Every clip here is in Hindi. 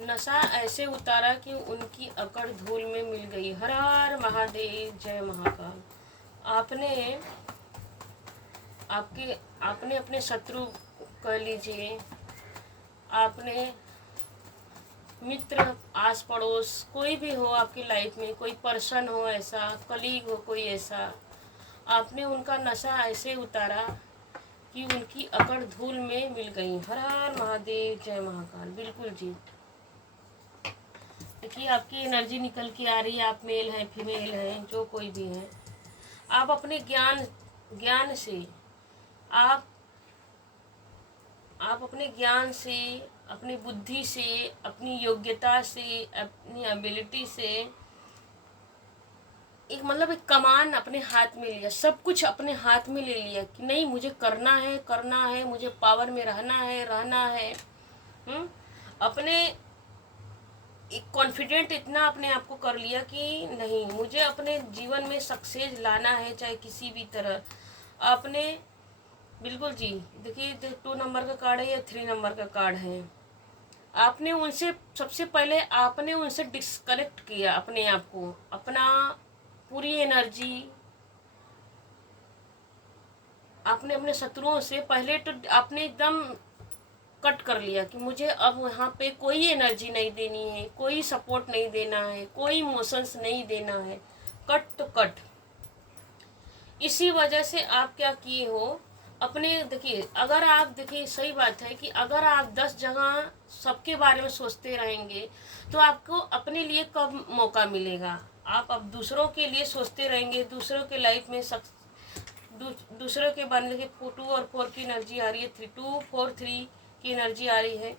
नशा ऐसे उतारा कि उनकी अकड़ धूल में मिल गई। हर हर महादेव, जय महाकाल। आपने आपके आपने अपने शत्रु कह लीजिए, आपने मित्र, आस पड़ोस, कोई भी हो आपकी लाइफ में, कोई पर्सन हो ऐसा, कलीग हो कोई ऐसा, आपने उनका नशा ऐसे उतारा कि उनकी अकड़ धूल में मिल गई। हर हर महादेव, जय महाकाल। बिल्कुल जी। देखिए आपकी एनर्जी निकल के आ रही है। आप मेल हैं, फीमेल हैं, जो कोई भी है, आप अपने ज्ञान ज्ञान से, आप अपने ज्ञान से, अपनी बुद्धि से, अपनी योग्यता से, अपनी एबिलिटी से एक मतलब एक कमान अपने हाथ में लिया, सब कुछ अपने हाथ में ले लिया कि नहीं मुझे करना है, मुझे पावर में रहना है। अपने एक कॉन्फिडेंट इतना अपने आप को कर लिया कि नहीं मुझे अपने जीवन में सक्सेस लाना है, चाहे किसी भी तरह। आपने बिल्कुल जी। देखिए 2 नंबर का कार्ड है या 3 नंबर का कार्ड है। आपने उनसे सबसे पहले आपने उनसे डिस्कनेक्ट किया अपने आप को, अपना पूरी एनर्जी आपने अपने शत्रुओं से पहले तो आपने एकदम कट कर लिया कि मुझे अब वहाँ पे कोई एनर्जी नहीं देनी है, कोई सपोर्ट नहीं देना है, कोई इमोशंस नहीं देना है। कट तो कट। इसी वजह से आप क्या किए हो अपने, देखिए अगर आप, देखिए सही बात है कि अगर आप 10 जगह सबके बारे में सोचते रहेंगे तो आपको अपने लिए कब मौका मिलेगा। आप अब दूसरों के लिए सोचते रहेंगे, दूसरों के लाइफ में दूसरों के बनने के 2 और 4 की एनर्जी आ रही है, 2 4 3 की एनर्जी आ रही है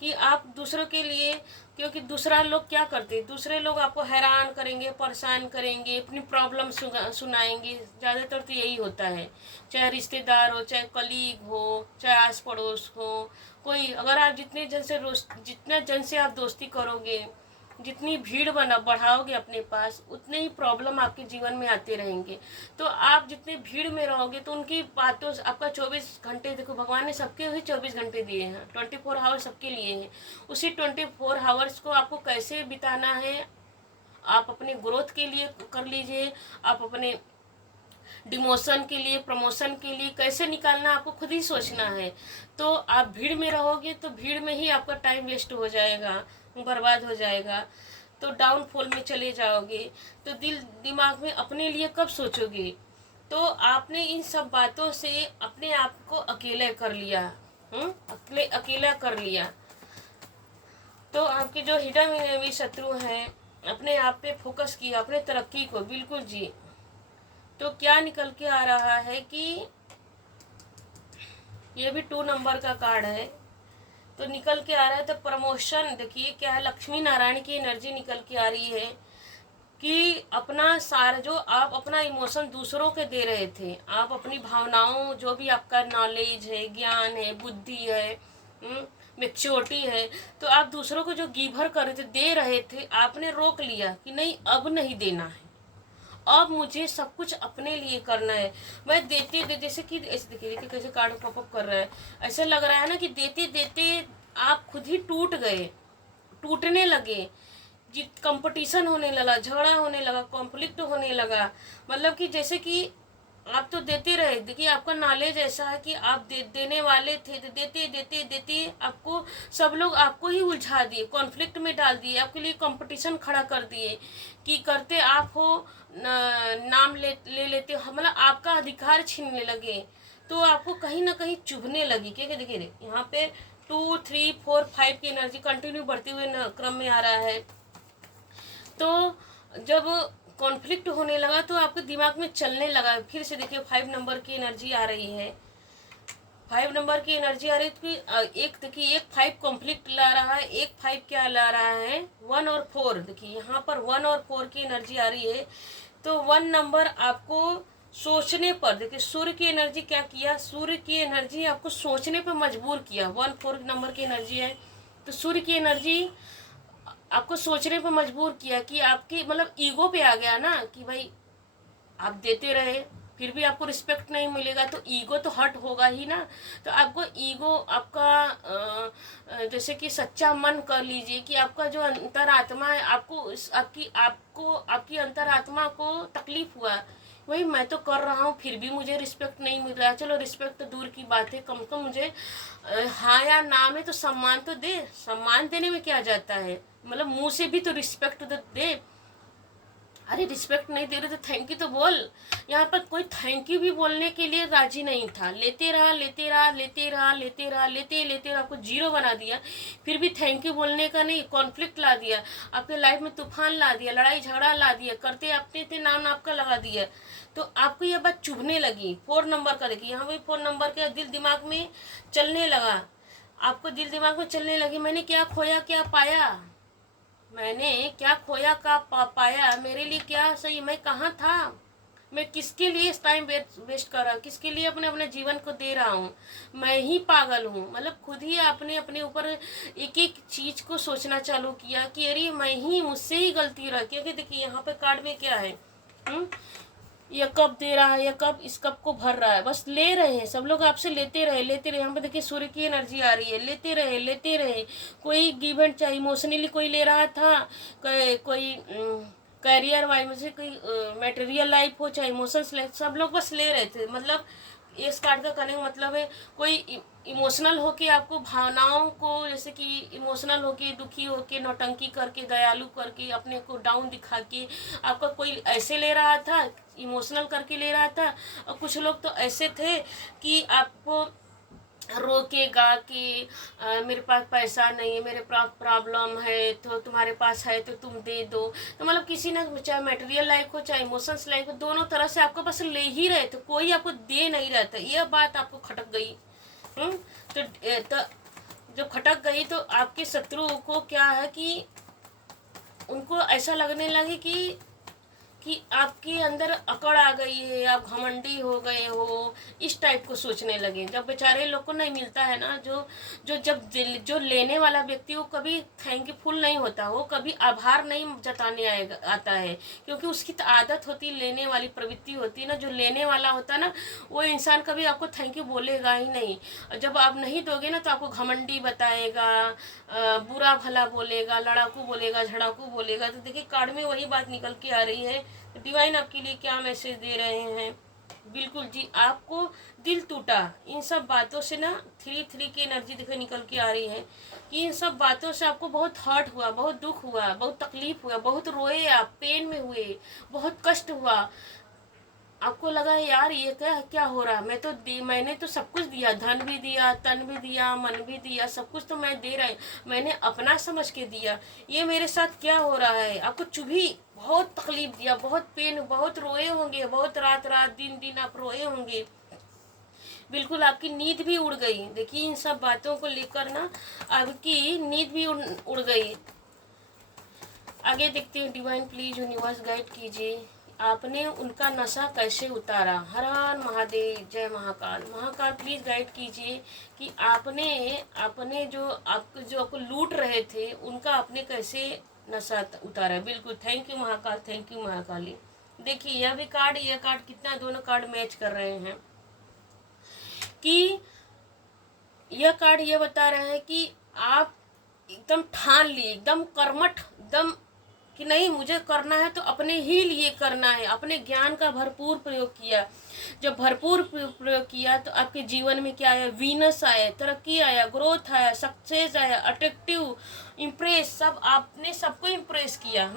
कि आप दूसरों के लिए, क्योंकि दूसरा लोग क्या करते हैं, दूसरे लोग आपको हैरान करेंगे, परेशान करेंगे, अपनी प्रॉब्लम सुनाएंगे। ज़्यादातर तो यही होता है, चाहे रिश्तेदार हो, चाहे कलीग हो, चाहे आस पड़ोस हो, कोई। अगर आप जितने जन से आप दोस्ती करोगे, जितनी भीड़ बढ़ाओगे अपने पास, उतने ही प्रॉब्लम आपके जीवन में आते रहेंगे। तो आप जितने भीड़ में रहोगे तो उनकी बातों से आपका 24 घंटे, देखो भगवान ने सबके वही 24 घंटे दिए हैं, 24 आवर्स सबके लिए हैं। उसी 24 आवर्स को आपको कैसे बिताना है, आप अपने ग्रोथ के लिए कर लीजिए, आप अपने डिमोशन के लिए, प्रमोशन के लिए कैसे निकालना आपको खुद ही सोचना है। तो आप भीड़ में रहोगे तो भीड़ में ही आपका टाइम वेस्ट हो जाएगा, बर्बाद हो जाएगा, तो डाउनफॉल में चले जाओगे। तो दिल दिमाग में अपने लिए कब सोचोगे। तो आपने इन सब बातों से अपने आप को अकेला कर लिया, अकेला कर लिया। तो आपके जो हिडन शत्रु हैं, अपने आप पे फोकस किया, अपने तरक्की को। बिल्कुल जी। तो क्या निकल के आ रहा है कि ये भी 2 नंबर का कार्ड है, तो निकल के आ रहा है तो प्रमोशन। देखिए क्या है, लक्ष्मी नारायण की एनर्जी निकल के आ रही है कि अपना सारा जो आप अपना इमोशन दूसरों के दे रहे थे, आप अपनी भावनाओं, जो भी आपका नॉलेज है, ज्ञान है, बुद्धि है, मैच्योरिटी है, तो आप दूसरों को जो गिवर कर रहे थे, दे रहे थे, आपने रोक लिया कि नहीं अब नहीं देना है, अब मुझे सब कुछ अपने लिए करना है। मैं देते देते, जैसे कि ऐसे देखिए कैसे कार्ड पॉपअप कर रहा है, ऐसे लग रहा है ना कि देते देते आप खुद ही टूट गए, टूटने लगे, जित कंपटीशन होने लगा, झगड़ा होने लगा, कॉन्फ्लिक्ट होने लगा। मतलब कि जैसे कि आप तो देते रहे, देखिए आपका नॉलेज ऐसा है कि आप देने वाले थे, तो देते देते देते आपको सब लोग आपको ही उलझा दिए, कॉन्फ्लिक्ट में डाल दिए, आपके लिए कंपटीशन खड़ा कर दिए कि करते आप हो, नाम ले लेते हो, मतलब आपका अधिकार छीनने लगे। तो आपको कहीं ना कहीं चुभने लगी। क्या देखिए यहाँ पे 2 3 4 5 की एनर्जी कंटिन्यू बढ़ते हुए क्रम में आ रहा है। तो जब कॉन्फ्लिक्ट होने लगा तो आपके दिमाग में चलने लगा। फिर से देखिए 5 नंबर की एनर्जी आ रही है, 5 नंबर की एनर्जी आ रही है। तो एक देखिए, एक 5 कॉन्फ्लिक्ट ला रहा है, एक 5 क्या ला रहा है, 1 और 4। देखिए यहाँ पर 1 और 4 की एनर्जी आ रही है। तो 1 नंबर आपको सोचने पर, देखिए सूर्य की एनर्जी क्या किया, सूर्य की एनर्जी आपको सोचने पर मजबूर किया। 1 4 नंबर की एनर्जी है, तो सूर्य की एनर्जी आपको सोचने पर मजबूर किया कि आपकी मतलब ईगो पे आ गया ना कि भाई आप देते रहे, फिर भी आपको रिस्पेक्ट नहीं मिलेगा तो ईगो तो हर्ट होगा ही ना। तो आपको ईगो आपका जैसे कि सच्चा मन कर लीजिए कि आपका जो अंतरात्मा है, आपकी अंतरात्मा को तकलीफ हुआ, वही मैं तो कर रहा हूँ फिर भी मुझे रिस्पेक्ट नहीं मिल रहा है। चलो रिस्पेक्ट तो दूर की बात है, कम से कम मुझे हाँ या ना में तो सम्मान तो दे। सम्मान देने में क्या जाता है, मतलब मुंह से भी तो रिस्पेक्ट तो दे। अरे रिस्पेक्ट नहीं दे रहे तो थैंक यू तो बोल। यहाँ पर कोई थैंक यू भी बोलने के लिए राजी नहीं था, लेते रहा लेते रहा लेते रहा लेते रहा लेते लेते रहा, आपको जीरो बना दिया। फिर भी थैंक यू बोलने का नहीं, कॉन्फ्लिक्ट ला दिया आपके लाइफ में, तूफान ला दिया, लड़ाई झगड़ा ला दिया, करते अपने थे नाम आपका लगा दिया। तो आपको यह बात चुभने लगी। 4 नंबर का देखिए, यहाँ भी 4 नंबर के दिल दिमाग में चलने लगा, आपको दिल दिमाग में चलने लगी, मैंने क्या खोया क्या पाया, मैंने क्या खोया क्या पाया, मेरे लिए क्या सही, मैं कहाँ था, मैं किसके लिए इस टाइम वेस्ट कर रहा हूँ, किसके लिए अपने अपने जीवन को दे रहा हूँ, मैं ही पागल हूँ। मतलब खुद ही आपने अपने ऊपर एक एक चीज को सोचना चालू किया कि अरे मैं ही, मुझसे ही गलती रहा। क्योंकि देखिए यहाँ पे कार्ड में क्या है, ये कब दे रहा है, ये कब इस कप को भर रहा है, बस ले रहे हैं सब लोग आपसे, लेते रहे लेते रहे। यहाँ पे देखिए सूर्य की एनर्जी आ रही है, लेते रहे लेते रहे। कोई गिव एंड चाहिए, इमोशनली कोई ले रहा था, कोई कैरियर वाइज मुझे कोई मटेरियल लाइफ हो चाहे इमोशंस लाइफ, सब लोग बस ले रहे थे। मतलब इस कार्ड का कहने का मतलब है कोई इमोशनल होके आपको भावनाओं को, जैसे कि इमोशनल होके, दुखी होके, नौटंकी करके, दयालु करके, अपने को डाउन दिखा के आपका कोई ऐसे ले रहा था, इमोशनल करके ले रहा था। और कुछ लोग तो ऐसे थे कि आपको रोकेगा कि मेरे पास पैसा नहीं है, मेरे पास प्रॉब्लम है, तो तुम्हारे पास है तो तुम दे दो। तो मतलब किसी ने, चाहे मटेरियल लाइफ हो चाहे इमोशंस लाइफ हो, दोनों तरह से आपको बस ले ही रहे थे, कोई आपको दे नहीं रहा था। यह बात आपको खटक गई। तो जब खटक गई तो आपके शत्रुओं को क्या है कि उनको ऐसा लगने लगे कि आपके अंदर अकड़ आ गई है, आप घमंडी हो गए हो, इस टाइप को सोचने लगे। जब बेचारे लोग को नहीं मिलता है ना, जो लेने वाला व्यक्ति वो कभी थैंकफुल नहीं होता, वो कभी आभार नहीं जताने आता है, क्योंकि उसकी तो आदत होती, लेने वाली प्रवृत्ति होती है ना। जो लेने वाला होता है ना, वो इंसान कभी आपको थैंक यू बोलेगा ही नहीं। जब आप नहीं दोगे ना तो आपको घमंडी बताएगा, बुरा भला बोलेगा, लड़ाकू बोलेगा, झड़ाकू बोलेगा। तो देखिए कार्ड में वही बात निकल के आ रही है। डिवाइन आपके लिए क्या मैसेज दे रहे हैं, बिल्कुल जी आपको दिल टूटा इन सब बातों से ना। 3 की एनर्जी देखो निकल के आ रही है कि इन सब बातों से आपको बहुत हर्ट हुआ, बहुत दुख हुआ, बहुत तकलीफ हुआ, बहुत रोए आप, पेन में हुए, बहुत कष्ट हुआ। आपको लगा यार ये क्या क्या हो रहा, मैंने तो सब कुछ दिया, धन भी दिया, तन भी दिया, मन भी दिया, सब कुछ तो मैं दे रहा हूँ, मैंने अपना समझ के दिया, ये मेरे साथ क्या हो रहा है। आपको चुभी, बहुत तकलीफ दिया, बहुत पेन, बहुत रोए होंगे, बहुत रात रात दिन दिन आप रोए होंगे। बिल्कुल आपकी नींद भी उड़ गई। देखिए इन सब बातों को लेकर ना आपकी नींद भी उड़ गई। आगे देखते हैं, डिवाइन प्लीज यूनिवर्स गाइड कीजिए, आपने उनका नशा कैसे उतारा। हर हर महादेव, जय महाकाल। महाकाल प्लीज गाइड कीजिए कि आपने जो आपको लूट रहे थे उनका आपने कैसे नशा उतारा। बिल्कुल thank you Mahakal, thank you Mahakali. देखिए यह भी कार्ड, यह कार्ड, कितना दोनों कार्ड मैच कर रहे हैं कि यह कार्ड ये बता रहा है कि आप एकदम ठान लिए, एकदम कर्मठ, एकदम कि नहीं मुझे करना है तो अपने ही लिए करना है। अपने ज्ञान का भरपूर प्रयोग किया। जब भरपूर प्रयोग किया तो आपके जीवन में क्या आया, वीनस आया, तरक्की आया, ग्रोथ आया, सक्सेस आया, अट्रैक्टिव, इम्प्रेस, सब आपने सबको इम्प्रेस किया।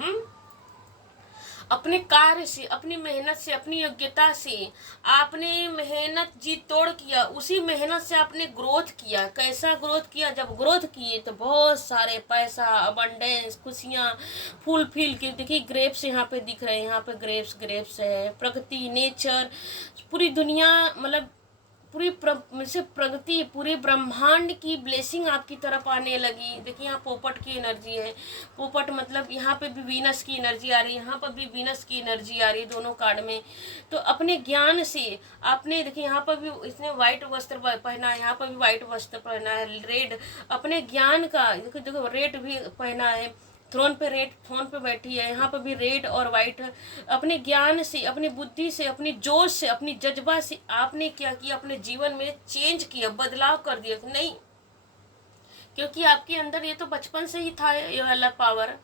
अपने कार्य से, अपनी मेहनत से, अपनी योग्यता से आपने मेहनत जी तोड़ किया। उसी मेहनत से आपने ग्रोथ किया। कैसा ग्रोथ किया, जब ग्रोथ किए तो बहुत सारे पैसा, अबंडेंस, खुशियाँ, फुल फिल के। देखिए ग्रेप्स यहाँ पे दिख रहे हैं, यहाँ पे ग्रेप्स है, प्रगति, नेचर, पूरी दुनिया, मतलब पूरी प्रगति, पूरे ब्रह्मांड की ब्लेसिंग आपकी तरफ आने लगी। देखिए यहाँ पोपट की एनर्जी है, पोपट मतलब यहाँ पे भी वीनस की एनर्जी आ रही है, यहाँ पर भी वीनस की एनर्जी आ रही है दोनों कार्ड में। तो अपने ज्ञान से आपने, देखिए यहाँ पर भी इसने व्हाइट वस्त्र पहना है, यहाँ पर भी व्हाइट वस्त्र पहना है, रेड, अपने ज्ञान का देखो रेड भी पहना है। थ्रोन पे रेड फोन पे बैठी है, यहाँ पे भी रेड और वाइट है। अपने ज्ञान से, अपनी बुद्धि से, अपनी जोश से, अपनी जज्बा से आपने क्या किया, अपने जीवन में चेंज किया, बदलाव कर दिया कि नहीं, क्योंकि आपके अंदर ये तो बचपन से ही था ये वाला पावर।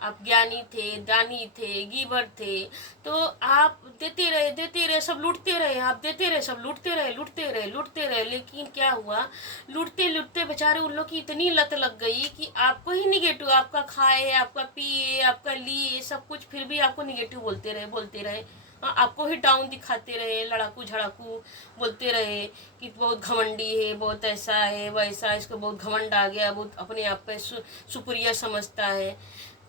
आप ज्ञानी थे, दानी थे, गिवर थे, तो आप देते रहे, सब लूटते रहे, आप देते रहे, सब लूटते रहे, लूटते रहे, लूटते रहे। लेकिन क्या हुआ, लूटते लूटते बेचारे उन लोग की इतनी लत लग गई कि आपको ही निगेटिव, आपका खाए, आपका पिए, आपका लिए, सब कुछ, फिर भी आपको निगेटिव बोलते रहे, बोलते रहे। हाँ, आपको ही डाउन दिखाते रहे, लड़ाकू झड़ाकू बोलते रहे कि बहुत घमंडी है, बहुत ऐसा है वैसा, इसको बहुत घमंड आ गया, बहुत अपने आप पे सुपरियर समझता है।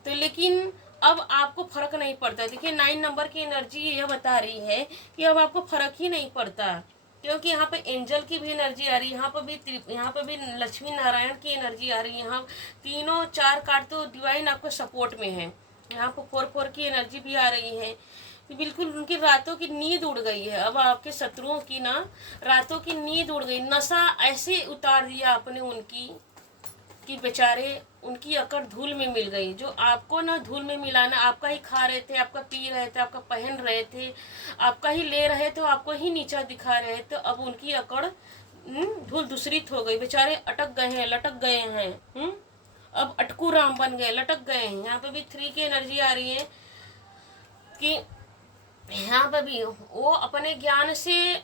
तो लेकिन अब आपको फर्क नहीं पड़ता। देखिए 9 नंबर की एनर्जी यह बता रही है कि अब आपको फर्क ही नहीं पड़ता, क्योंकि यहाँ पे एंजल की भी एनर्जी आ रही है, यहाँ पे भी लक्ष्मी नारायण की एनर्जी आ रही है। यहाँ तीनों 4 कार्ड तो डिवाइन आपको सपोर्ट में है। यहाँ पे 4 की एनर्जी भी आ रही है कि बिल्कुल उनकी रातों की नींद उड़ गई है। अब आपके शत्रुओं की ना रातों की नींद उड़ गई, नशा ऐसे उतार दिया आपने उनकी कि बेचारे उनकी अकड़ धूल में मिल गई। जो आपको ना धूल में मिलाना, आपका ही खा रहे थे, आपका पी रहे थे, आपका पहन रहे थे, आपका ही ले रहे थे, आपको ही नीचा दिखा रहे थे, तो अब उनकी अकड़ धूल दूसरित हो गई। बेचारे अटक गए हैं, लटक गए हैं। अब अटकू राम बन गए, लटक गए हैं। यहाँ पे भी 3 की एनर्जी आ रही है कि यहाँ पे भी वो अपने ज्ञान से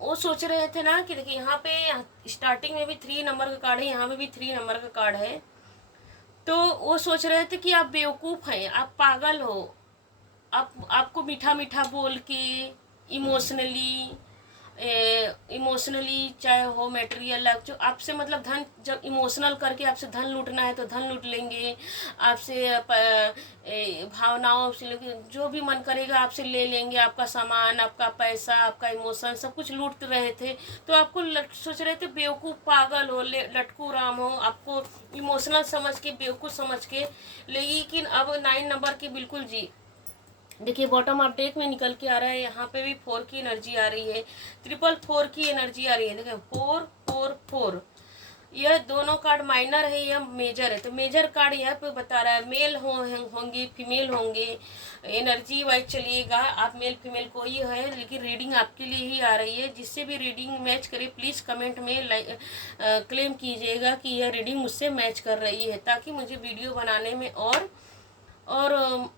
वो सोच रहे थे ना कि देखिए यहाँ पे स्टार्टिंग में भी 3 नंबर का कार्ड है, यहाँ में भी 3 नंबर का कार्ड है। तो वो सोच रहे थे कि आप बेवकूफ़ हैं, आप पागल हो, आपको मीठा मीठा बोल के इमोशनली चाहे हो मेटेरियल, जो आपसे मतलब धन, जब इमोशनल करके आपसे धन लूटना है तो धन लूट लेंगे, आपसे भावनाओं से जो भी मन करेगा आपसे ले लेंगे, आपका सामान, आपका पैसा, आपका इमोशन, सब कुछ लूट रहे थे। तो आपको सोच रहे थे बेवकूफ़, पागल हो, लटकू राम हो, आपको इमोशनल समझ के, बेवकूफ़ समझ के। लेकिन अब 9 नंबर की बिल्कुल जी, देखिए बॉटम ऑफ डेक में निकल के आ रहा है। यहाँ पे भी 4 की एनर्जी आ रही है, 4 की एनर्जी आ रही है। देखिए 4 4 4, यह दोनों कार्ड माइनर है, यह मेजर है। तो मेजर कार्ड यहाँ पे बता रहा है मेल होंगे, फीमेल होंगे, एनर्जी वाइज चलिएगा, आप मेल फीमेल कोई है, लेकिन रीडिंग आपके लिए ही आ रही है। जिससे भी रीडिंग मैच करे प्लीज़ कमेंट में क्लेम कीजिएगा कि यह रीडिंग मुझसे मैच कर रही है, ताकि मुझे वीडियो बनाने में और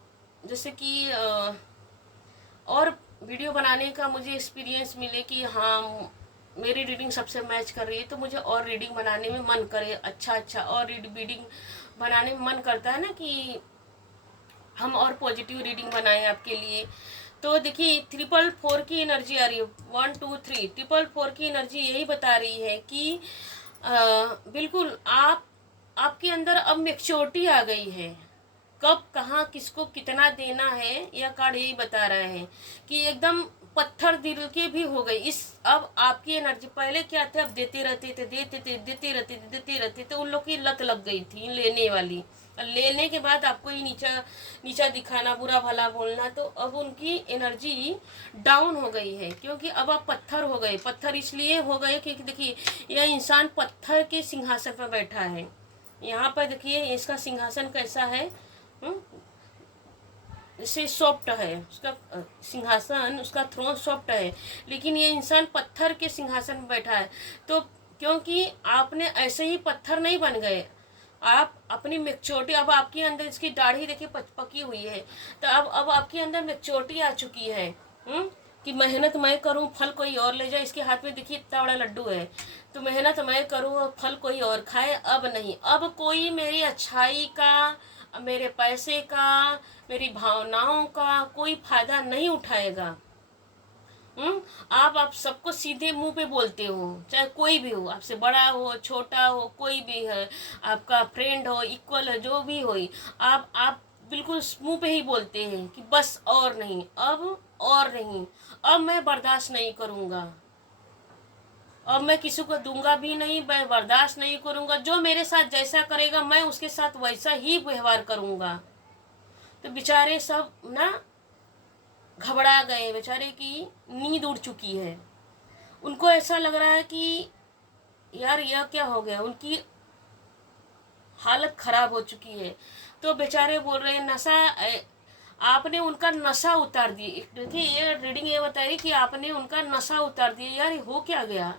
जैसे कि और वीडियो बनाने का मुझे एक्सपीरियंस मिले कि हाँ मेरी रीडिंग सबसे मैच कर रही है, तो मुझे और रीडिंग बनाने में मन करे। अच्छा और रीडिंग बनाने में मन करता है ना कि हम और पॉजिटिव रीडिंग बनाएं आपके लिए। तो देखिए 4 की एनर्जी आ रही है, 1 2 3, 4 की एनर्जी यही बता रही है कि बिल्कुल आपके अंदर अब मैच्योरिटी आ गई है। कब कहाँ किसको कितना देना है, यह कार्ड यही बता रहा है कि एकदम पत्थर दिल के भी हो गई। इस अब आपकी एनर्जी, पहले क्या थे, अब देते रहते थे, देते रहते थे, उन लोग की लत लग गई थी लेने वाली। लेने के बाद आपको ही नीचा दिखाना, बुरा भला बोलना, तो अब उनकी एनर्जी डाउन हो गई है, क्योंकि अब आप पत्थर हो गए। पत्थर इसलिए हो गए क्योंकि देखिए यह इंसान पत्थर के सिंहासन पर बैठा है। यहाँ पर देखिए इसका सिंहासन कैसा है, इसे सॉफ्ट है, उसका सिंहासन, उसका थ्रोन सॉफ्ट है, लेकिन ये इंसान पत्थर के सिंहासन में बैठा है। तो क्योंकि आपने ऐसे ही पत्थर नहीं बन गए, आप अपनी मैच्योरिटी, अब आपके अंदर, इसकी दाढ़ी देखिए पकी हुई है, तो अब आपके अंदर मैच्योरिटी आ चुकी है कि मेहनत मैं करूं, फल कोई और ले जाए। इसके हाथ में देखिए इतना बड़ा लड्डू है, तो मेहनत मैं करूं और फल कोई और खाए। अब नहीं, अब कोई मेरी अच्छाई का, मेरे पैसे का, मेरी भावनाओं का कोई फायदा नहीं उठाएगा। आप सबको सीधे मुंह पे बोलते हो, चाहे कोई भी हो, आपसे बड़ा हो छोटा हो, कोई भी है, आपका फ्रेंड हो, इक्वल है, जो भी हो, आप बिल्कुल मुंह पे ही बोलते हैं कि बस और नहीं, और नहीं, अब मैं बर्दाश्त नहीं करूँगा, अब मैं किसी को दूंगा भी नहीं, मैं बर्दाश्त नहीं करूँगा, जो मेरे साथ जैसा करेगा मैं उसके साथ वैसा ही व्यवहार करूँगा। तो बेचारे सब ना घबरा गए, बेचारे की नींद उड़ चुकी है। उनको ऐसा लग रहा है कि यार यह क्या हो गया। उनकी हालत खराब हो चुकी है। तो बेचारे बोल रहे हैं नशा, आपने उनका नशा उतार दिए। देखिए ये रीडिंग ये बता रही कि आपने उनका नशा उतार दिया। यार हो क्या गया,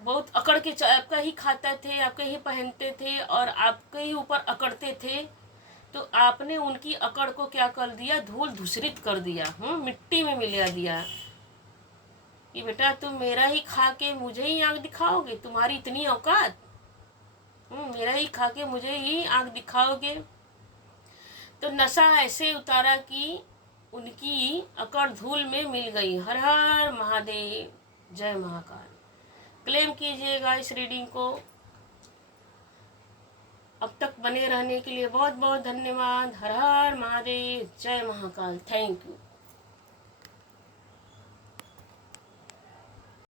बहुत अकड़ के आपका ही खाते थे, आपके ही पहनते थे और आपके ही ऊपर अकड़ते थे। तो आपने उनकी अकड़ को क्या कर दिया, धूल धूसरित कर दिया, मिट्टी में मिला दिया कि बेटा तुम मेरा ही खा के मुझे ही आंख दिखाओगे, तुम्हारी इतनी औकात, मेरा ही खा के मुझे ही आंख दिखाओगे। तो नशा ऐसे उतारा कि उनकी अकड़ धूल में मिल गई। हर हर महादेव, जय महाकाल। क्लेम कीजिएगा इस रीडिंग को। अब तक बने रहने के लिए बहुत बहुत धन्यवाद। हर हर महादेव, जय महाकाल। Thank you.